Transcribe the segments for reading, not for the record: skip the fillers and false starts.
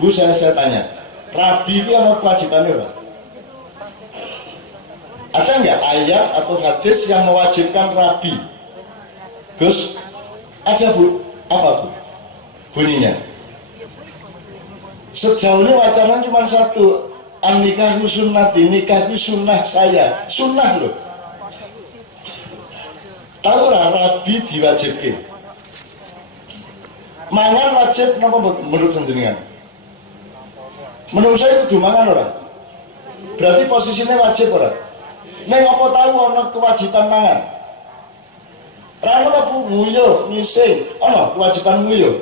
Bu, saya tanya, rabi itu yang kewajibannya apa? Ada nggak ayat atau hadis yang mewajibkan rabi? Gus, ada Bu? Apa Bu? Bunyinya? Sejauh ini wacana cuma satu, an-nikahu sunnati, nikah itu sunnah saya, sunnah loh. Tahu lah rabi diwajibkan. Mangan wajib napa menurut jenengan? Menurut saya itu mangan orang. Berarti posisinya wajib orang. Neng apa tahu ana kewajiban mangan? Ra ono apa nguyo, ngising, ana kewajiban nguyo.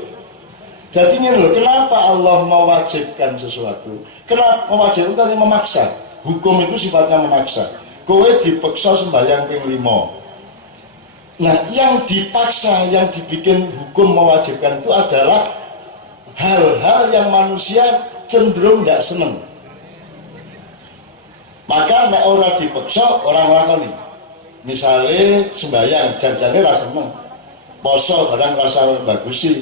Jadi ini loh, kenapa Allah mewajibkan sesuatu? Kenapa mewajibkan? Tadi memaksa. Hukum itu sifatnya memaksa. Kowe dipaksa sembahyang ping 5. Nah, yang dipaksa, yang dibikin hukum mewajibkan itu adalah hal-hal yang manusia cenderung tidak seneng. Maka nek ora dipaksa, orang lakoni. Misalnya sembahyang, janjane ra seneng. Poso barang rasa bagus sih.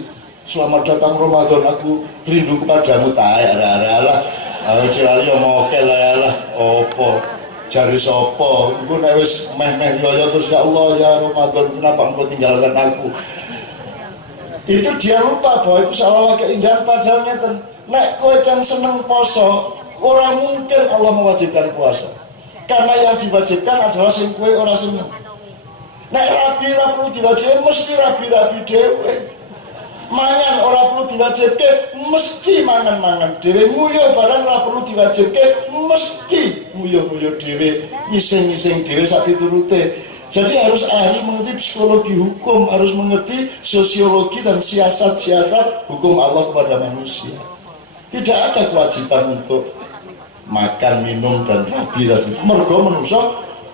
Selamat datang Ramadan, aku rindu kepadamu. Arah-arah cilali mokel lah opo jari sopo engko nek wis meh-meh yo terus ya Allah ya Ramadan kenapa engkau tinggalkan aku. Itu dia lupa bahwa itu seolah-olah keindahan, padahal ngeten nek kowe can seneng poso ora mungkin Allah mewajibkan puasa, karena yang diwajibkan adalah sing kowe ora seneng. Nek rabi ora perlu diwajibkan, mesti rabi-rabi dhewe. Mangan ora perlu diwajibke, mesti mangan-mangan dhewe. Nguyo barang ora perlu diwajibke, mesti nguyo-nguyo dhewe, ngising-ngising dhewe sak piturute. Jadi harus mengerti psikologi hukum, harus mengerti sosiologi dan siasat-siasat hukum Allah kepada manusia. Tidak ada kewajiban untuk makan, minum dan rabi tadi. Mergo manusia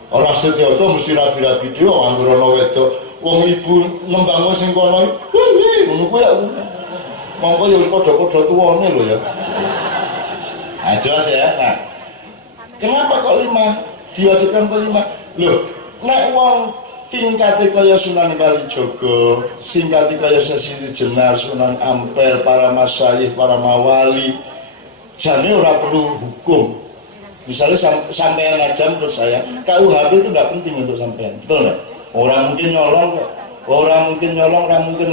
ora setya mesti rabi-rabi dhewe anggere ana wedok. Wong ibu ngembang sing kono ngono kuwi ya. Mongko ya wis padha-padha tuwane lho ya. Nah, jelas ya. Nah, kenapa kok 5 diwajibkan ke 5? Loh, nek wong tingkate kaya Sunan Kalijaga, singkate kaya Sesi Jenar, Sunan Ampel, para masyayikh, para mawali, jane ora perlu hukum. Misalnya sampean aja menurut saya, KUHP itu tidak penting untuk sampean, betul nggak? Orang mungkin nyolong, orang mungkin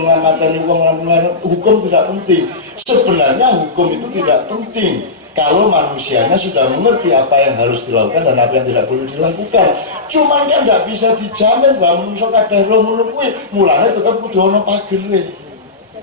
mengamatkan uang, hukum tidak penting. Sebenarnya hukum itu tidak penting kalau manusianya sudah mengerti apa yang harus dilakukan dan apa yang tidak boleh dilakukan. Cuman kan nggak bisa dijamin bahwa manusia kadang roh menurutku, mulanya tetap kudu ono pagere.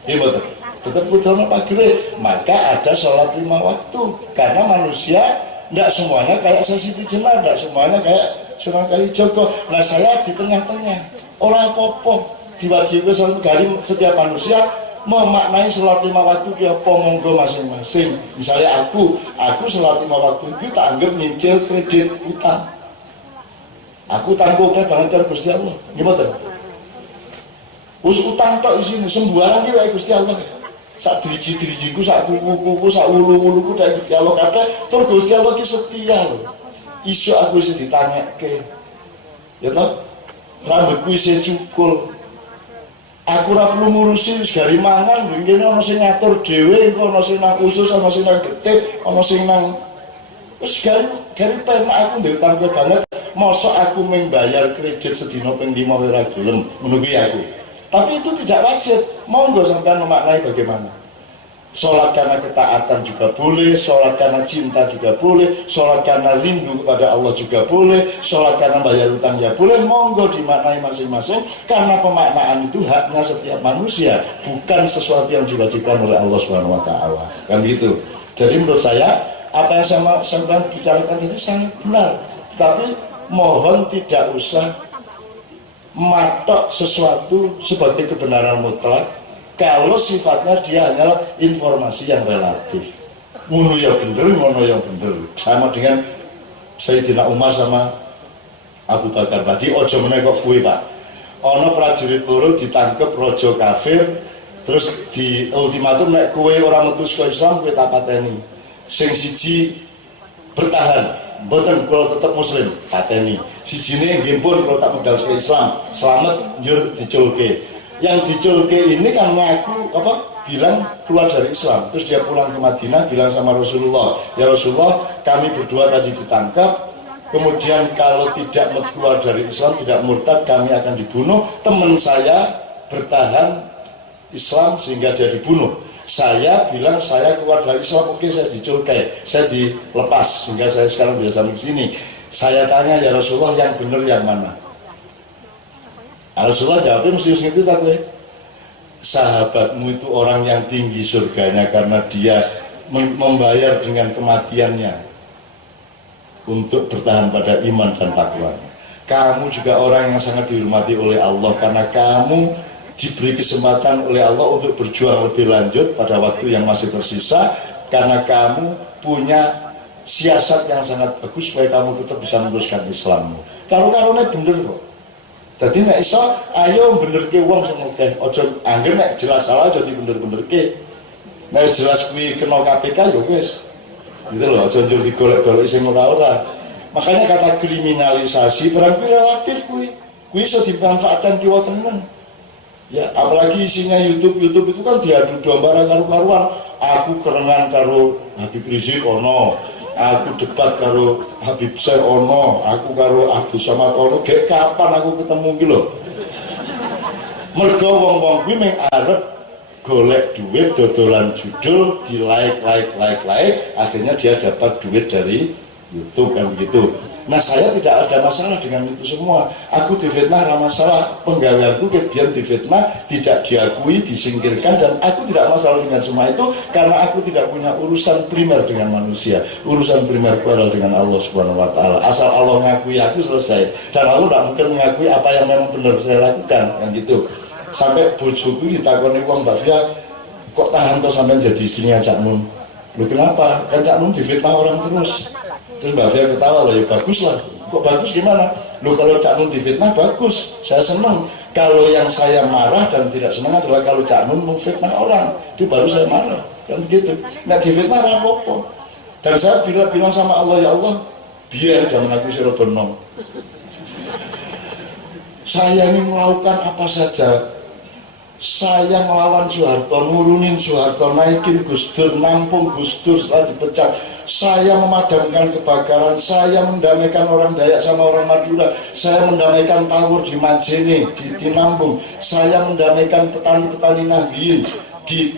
Iya betul, tetap kudu ono pagere. Maka ada sholat 5 waktu, karena manusia tidak semuanya kayak Sesi Jenar, tidak semuanya kayak Sunan Kalijaga. Nah, saya di tengah-tengah. Orang apa-apa diwajibkan sholat garim. Setiap manusia memaknai sholat 5 waktu ke apa monggo masing-masing. Misalnya aku sholat 5 waktu itu tak anggap nyicil kredit utang. Aku tangguhnya banget dari Gusti Allah. Gimana? Us utang tok isine sembuaran ki wae Gusti Allah. Sak driji-drijiku, sak kuku-kuku, sak ulu-uluku dari Gusti Allah kabeh. Tur Gusti Allah ki setia lho. Isu aku sih ditanyake, ya toh, rambutku isi cukul, aku ora perlu ngurusi gari mangan, begini ono sing ngatur dhewe, ono sing nang usus, ono sing nang getih, ono sing nang, terus gari penak aku ndek utang banget, mosok aku membayar kredit sedina ping 5 ora gelem, menunggu aku. Tapi itu tidak wajib, monggo sampean memaknai bagaimana. Sholat karena ketaatan juga boleh, sholat karena cinta juga boleh, sholat karena rindu kepada Allah juga boleh, sholat karena bayar utang ya boleh, monggo dimaknai masing-masing, karena pemaknaan itu haknya setiap manusia, bukan sesuatu yang diwajibkan oleh Allah SWT. Kan gitu. Jadi menurut saya, apa yang saya bicarakan itu sangat benar, tapi mohon tidak usah matok sesuatu sebagai kebenaran mutlak, kalau sifatnya dia hanyalah informasi yang relatif. Ngono ya bener, ngono yang bener. Sama dengan Sayyidina Umar sama Abu Bakar tadi, ojo meneh kok kuwi Pak. Ana prajurit loro ditangkep raja kafir, terus di ultimatum nek kowe ora metu saka Islam kowe tak pateni. Sing siji bertahan, mboten kula tetep muslim, pateni. Sijine nggih pun kula tak medal saka Islam, selamat njur diculke. Yang diculke ini kan ngaku apa bilang keluar dari Islam. Terus dia pulang ke Madinah, bilang sama Rasulullah, ya Rasulullah, kami berdua tadi ditangkap, kemudian kalau tidak keluar dari Islam, tidak murtad, kami akan dibunuh. Teman saya bertahan Islam sehingga dia dibunuh. Saya bilang saya keluar dari Islam, oke, saya diculkai, saya dilepas sehingga saya sekarang bisa sampai sini. Saya tanya, ya Rasulullah, yang benar yang mana? Rasulullah jawabnya mesti gitu tak gue. Sahabatmu itu orang yang tinggi surganya karena dia membayar dengan kematiannya untuk bertahan pada iman dan takwa. Kamu juga orang yang sangat dihormati oleh Allah karena kamu diberi kesempatan oleh Allah untuk berjuang lebih lanjut pada waktu yang masih tersisa, karena kamu punya siasat yang sangat bagus supaya kamu tetap bisa meneruskan Islammu. Karo-karone bener kok. Jadi nek iso ayo benerke wong sing akeh, aja angger nek jelas salah jadi bener-benerke. Nek jelas kuwi kena KPK ya wis. Gitu loh, aja njur digolek-golek sing ora-ora. Makanya kata kriminalisasi berarti relatif kuwi. Kuwi iso dimanfaatkan kiwa tenan. Ya, apalagi isinya YouTube itu kan diadu domba karo-karuan. Aku kerengan karo Habib Rizik ono. Aku debat karo Habib Syekh ono, aku karo Abdul Somad ono. Gek kapan aku ketemu ki lho? Mergo wong-wong kuwi mung arep golek duit dodolan judul, di like, akhirnya dia dapat duit dari YouTube kan begitu. Nah, saya tidak ada masalah dengan itu semua. Aku difitnah ada masalah, penggaweanku kebiar difitnah, tidak diakui, disingkirkan, dan aku tidak masalah dengan semua itu karena aku tidak punya urusan primer dengan manusia. Urusan primerku adalah dengan Allah Subhanahu wa taala. Asal Allah mengakui aku selesai. Dan Allah tidak mungkin mengakui apa yang memang benar saya lakukan kan gitu. Sampai bojoku ditakoni wong, Mbak Fia, kok tahan to sampean jadi istrinya Cak Nun? Loh kenapa? Kan Cak Nun difitnah orang terus. Terus Mbak Fia ketawa, lah ya bagus lah. Kok bagus gimana? Loh kalau Cak Nun difitnah bagus, saya senang. Kalau yang saya marah dan tidak senang adalah kalau Cak Nun memfitnah orang, itu baru saya marah. Kan begitu. Nah difitnah apa-apa. Dan saya bilang sama Allah, ya Allah, biar jangan aku sirodonom. Saya ini melakukan apa saja. Saya melawan Soeharto, nurunin Soeharto, naikin Gus Dur, nampung Gus Dur setelah dipecat. Saya memadamkan kebakaran, saya mendamaikan orang Dayak sama orang Madura, saya mendamaikan Tawur di Majene, di Tinambung, saya mendamaikan petani-petani Nahdien di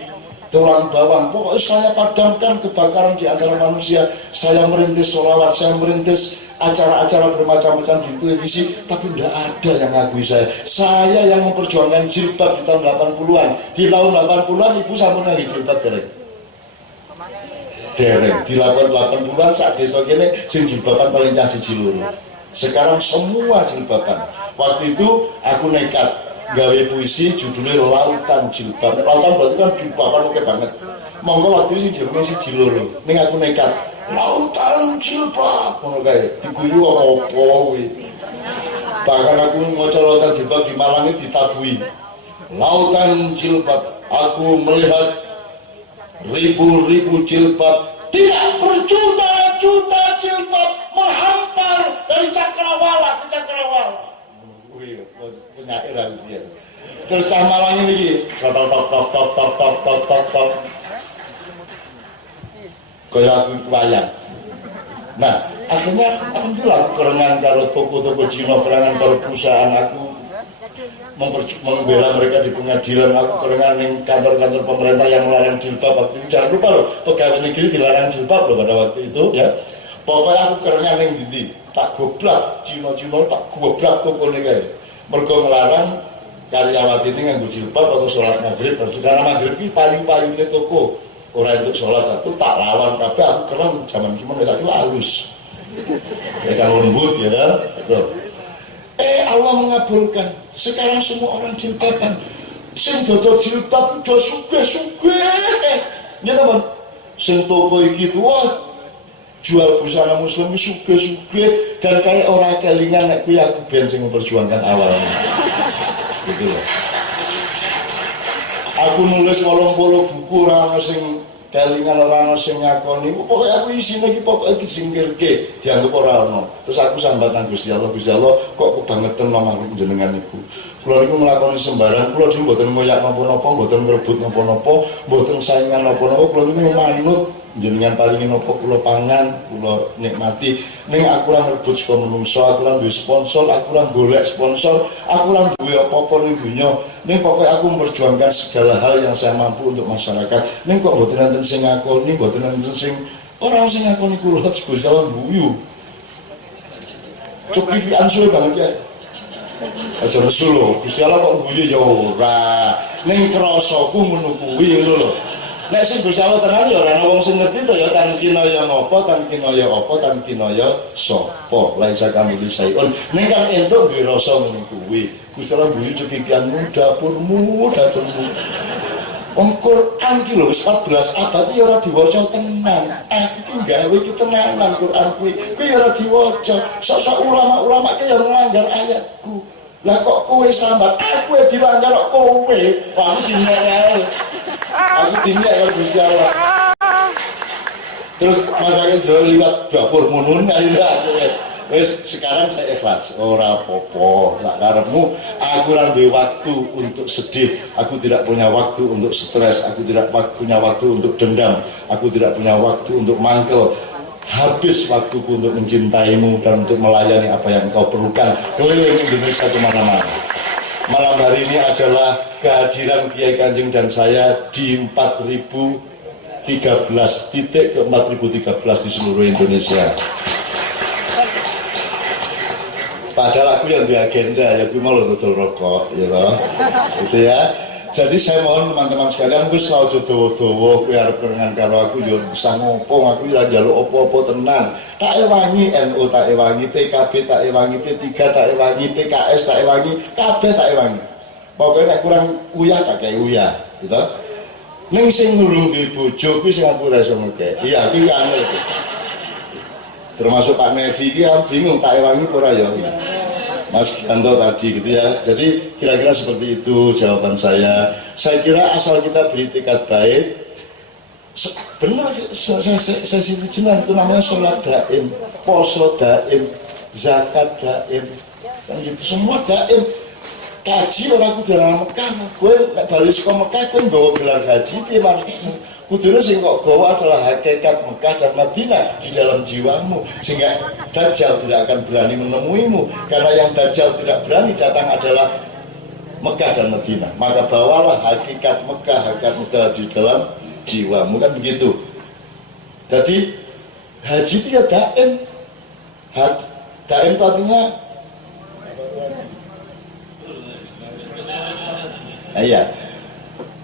Tulang Bawang. Pokoknya saya padamkan kebakaran di antara manusia. Saya merintis sholawat, saya merintis acara-acara bermacam-macam di televisi, tapi tidak ada yang ngakui saya. Saya yang memperjuangkan jilbab di tahun 80-an. Di tahun 80-an ibu sampun lagi jilbab dereng. Di 80-an saat desa kene sing jilbaban paling casi jiluru. Sekarang semua jilbaban. Waktu itu aku nekat gawe puisi judulnya Lautan Jilbab. Lautan berarti kan jilbaban oke banget. Monggo waktu itu sing jenenge si jiluru. Ning aku nekat Lautan Jilbab ngono kae diguyu apa kuwi. Bahkan aku maca Lautan Jilbab di Malang ini ditabui. Lautan Jilbab, aku melihat ribu-ribu jilbab, tidak berjuta-juta jilbab menghampar dari cakrawala ke cakrawala. Wih, penyair dia. Terus cah Malang ini tok. Kaya aku wayang. Nah, akhirnya alhamdulillah kerengan karo toko-toko Cina, kerengan karo perusahaan, aku membela mereka di pengadilan, aku kerengan di kantor-kantor pemerintah yang melarang jilbab waktu itu. Jangan lupa loh, pegawai negeri dilarang jilbab loh pada waktu itu ya. Pokoknya aku kerengan yang gini, tak goblak Cina-Cina, tak goblak toko ini kayak. Mereka melarang karyawati ini nganggo jilbab atau sholat maghrib. Karena maghrib ini paling-palingnya toko. Orang untuk sholat aku tak lawan, tapi aku keren zaman cuma itu halus ya kan, lembut ya kan. Betul. Allah mengabulkan, sekarang semua orang jilbaban. Sing dodol jilbab udah sugih-sugih ya teman. Sing toko iki wah jual busana muslim sugih-sugih dan kayak orang kelingan nek kuwi aku ben sing memperjuangkan awalnya gitu loh. Aku nulis 80 buku ora ono sing kelingan orang sing ngakoni pokoke aku isine iki pokoke disingkirke dianggap ora ono. Terus aku sambatan Gusti Allah kok kebangetan nomah jenengan niku. Kula niku nglakoni sembarang, kula dhewe mboten ngoyak napa-napa, mboten ngrebut napa-napa, mboten saingan napa-napa, kula niku manut jenengan paringi napa kula pangan, kula nikmati. Ning aku ora ngrebut saka menungso, aku ora duwe sponsor, aku ora golek sponsor, aku ora duwe apa-apa ning donya. Ning pokoke aku memperjuangkan segala hal yang saya mampu untuk masyarakat. Ning kok mboten enten sing ngakoni, mboten enten sing ora sing ngakoni kula Gusti Allah guyu. Cuk iki ansuwe banget ya. Aja nesu lho, Gusti Allah kok guyu ya ora. Ning krasaku ngono kuwi ngono lho. Nek sing Gusti Allah tenan ya ora ana wong sing ngerti to ya tan kinaya ngopo, tan kinaya apa, tan kinaya sapa. Laisa kami disaiun. Ning kan entuk duwe rasa ngono kuwi. Gusti Allah guyu cekikianmu dapurmu. Wong Quran ki lho wis 14 abad ya ora diwaca tenan. Aku ki gawe ki tenanan Quran kuwi. Kuwi ya ora diwaca. Sok-sok ulama-ulama ki ya nglanggar ayatku. Lah kok kowe sambat aku dilanggar kok kowe. Wah aku dinyek ae. Aku dinyek karo Gusti Allah. Terus makanya jero liwat dapur munun aja aku wis sekarang saya ikhlas, ora apa-apa, tak karepmu. Aku ora duwe waktu untuk sedih, aku tidak punya waktu untuk stres, aku tidak punya waktu untuk dendam, aku tidak punya waktu untuk mangkel. Habis waktuku untuk mencintaimu dan untuk melayani apa yang kau perlukan keliling Indonesia kemana-mana. Malam hari ini adalah kehadiran Kiai Kanjeng dan saya di 4013 titik ke 4013 di seluruh Indonesia. Padahal aku yang di agenda ya, gue mau dodol rokok, ya toh, gitu ya. Jadi saya mohon teman-teman sekalian, gue selalu jodoh-jodoh, gue harap kerengan karo aku, yo bisa ngopong, aku ya jaluk opo-opo tenan. Tak ewangi NU, tak ewangi PKB, tak ewangi P3, tak ewangi PKS, tak ewangi KB, tak ewangi. Pokoknya kurang uyah tak kayak uyah, gitu. Ning sing nulung di bojo, gue sing aku rasa ngeke. Iya, gue anu itu. Termasuk Pak Nevi ini bingung tak ewangi ora ya Mas Gianto tadi gitu ya. Jadi kira-kira seperti itu jawaban saya. Saya kira asal kita beri etikat baik, benar saya jelas itu namanya sholat daim, poso daim, zakat daim, kan gitu semua daim. Kaji orang kudu nang Mekah, gue nek bali saka Mekah kowe nggawa gelar haji piye maksudmu? Kudune sing kok gawa adalah hakikat Mekah dan Madinah di dalam jiwamu, sehingga Dajjal tidak akan berani menemuimu, karena yang Dajjal tidak berani datang adalah Mekah dan Madinah. Maka bawalah hakikat Mekah, hakikat Madinah di dalam jiwamu, kan begitu. Jadi haji itu ya daim. Daim itu artinya iya.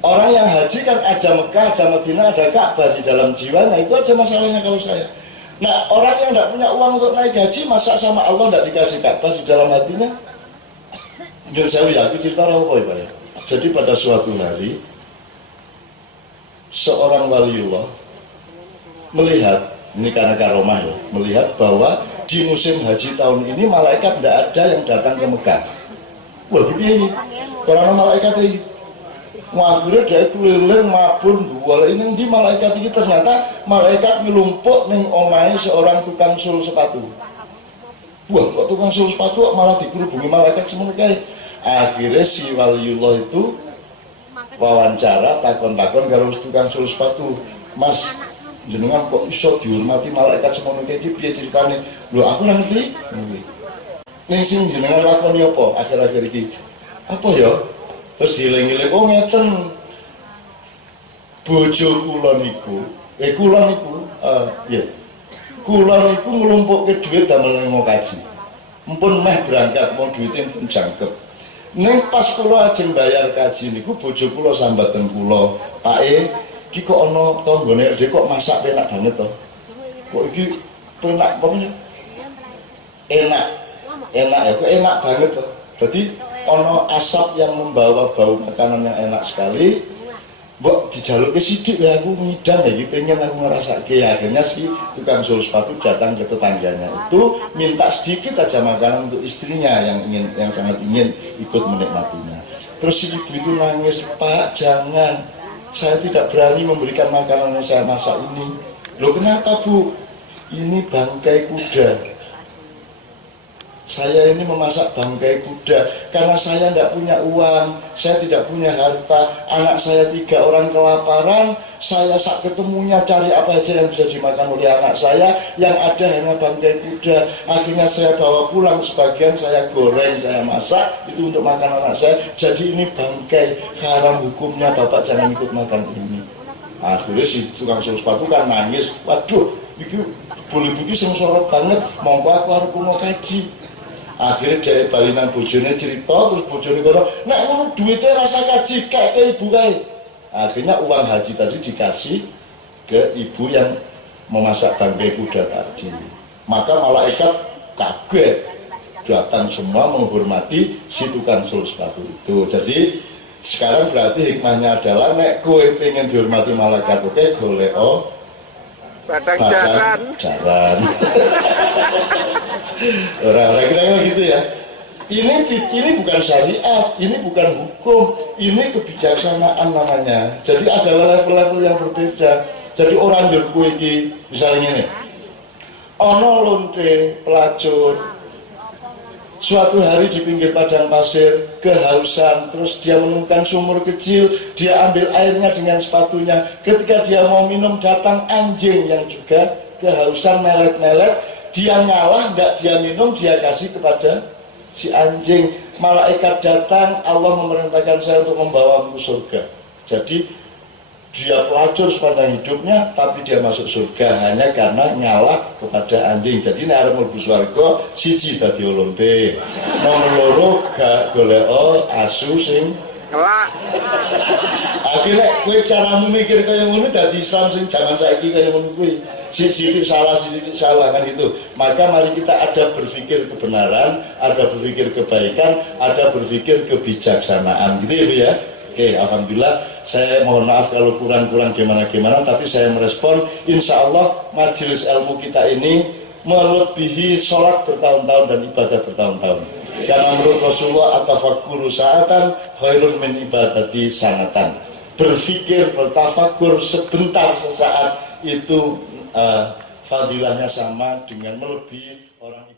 Orang yang haji kan ada Mekah, ada Madinah, ada Ka'bah di dalam jiwanya. Itu aja masalahnya kalau saya. Nah, orang yang tidak punya uang untuk naik haji, masa sama Allah tidak dikasih Ka'bah di dalam hatinya? Dan saya aku cerita apa ya? Jadi pada suatu hari, seorang waliullah melihat, ini karena karomah ya, melihat bahwa di musim haji tahun ini malaikat tidak ada yang datang ke Mekah. Wah, gini, orang malaikat ini. Akhirnya dia keliling mabur dua ini di malaikat ini, ternyata malaikat melumpuk ning omahe seorang tukang sul sepatu. Wah, kok tukang sul sepatu malah dikerubungi malaikat semua kayak. Akhirnya si waliullah itu wawancara takon-takon karo tukang sul sepatu. Mas, jenengan kok iso dihormati malaikat semua kayak iki piye ceritane? Lho aku ora ngerti. Ning sing jenengan lakoni apa akhir-akhir iki? Apa ya? Terus hilang-hilang, oh ngeten bojo kula niku kula niku nglumpukke dhuwit damel nang kaji. Mpun meh berangkat mau duwite pun jangkep. Ning pas kula ajeng bayar kaji niku bojo kula sambaten kula, "Pake, iki kok ana tanggane dhek kok masak penak banget to." Kok iki penak apa? Enak ya, kok enak banget to. Jadi ono asap yang membawa bau makanan yang enak sekali. Mbok dijaluke sithik ya aku ngidam iki pengen aku ngrasake. Akhirnya si tukang sul sepatu datang ke tetangganya itu minta sedikit aja makanan untuk istrinya yang sangat ingin ikut menikmatinya. Terus si ibu itu nangis, "Pak, jangan saya tidak berani memberikan makanan yang saya masak ini. Loh kenapa Bu? Ini bangkai kuda. Saya ini memasak bangkai kuda karena saya tidak punya uang, saya tidak punya harta, anak saya 3 orang kelaparan, saya sak ketemunya cari apa aja yang bisa dimakan oleh anak saya, yang ada hanya bangkai kuda. Akhirnya saya bawa pulang, sebagian saya goreng, saya masak, itu untuk makan anak saya. Jadi ini bangkai, haram hukumnya, Bapak jangan ikut makan ini. Akhirnya si tukang sul sepatu kan nangis, waduh, itu boleh begitu sorot banget, mongko aku harus mau kaji. Akhirnya dari balinan bojone cerita, terus bojone kata, nek ngono duitnya rasa kaji kayak ke ibu kayak. Akhirnya uang haji tadi dikasih ke ibu yang memasak bangkai kuda tadi. Maka malaikat kaget, datang semua menghormati si tukang sul sepatu itu. Jadi sekarang berarti hikmahnya adalah nek kowe pengen dihormati malaikat, oke golek Badang jaran. Orang-orang kira-kira gitu ya. Ini bukan syariat, ini bukan hukum, ini kebijaksanaan namanya. Jadi ada level-level yang berbeda. Jadi orang jurku iki misalnya ini, ono lonte pelacur, suatu hari di pinggir padang pasir kehausan, terus dia menemukan sumur kecil, dia ambil airnya dengan sepatunya. Ketika dia mau minum, datang anjing yang juga kehausan, melet-melet. Dia ngalah, nggak dia minum, dia kasih kepada si anjing. Malaikat datang, Allah memerintahkan saya untuk membawamu ke surga. Jadi dia pelacur sepanjang hidupnya, tapi dia masuk surga hanya karena ngalah kepada anjing. Jadi ini arep mlebu swarga, siji dadi olonte, nomor loro gak golek asu sing Kelak. akhirnya kue caramu mikir kaya ngono dadi Islam sing jangan saiki kaya ngono kuwi. Sidik salah kan itu. Maka mari kita ada berpikir kebenaran, ada berpikir kebaikan, ada berpikir kebijaksanaan gitu ya. Oke, alhamdulillah. Saya mohon maaf kalau kurang-kurang gimana-gimana, tapi saya merespon. Insya Allah majelis ilmu kita ini melebihi sholat bertahun-tahun dan ibadah bertahun-tahun. Karena menurut Rasulullah at-tafakkuru sa'atan khairun min ibadati sanatan. Berpikir, bertafakur sebentar sesaat itu fadilahnya sama dengan melebihi orang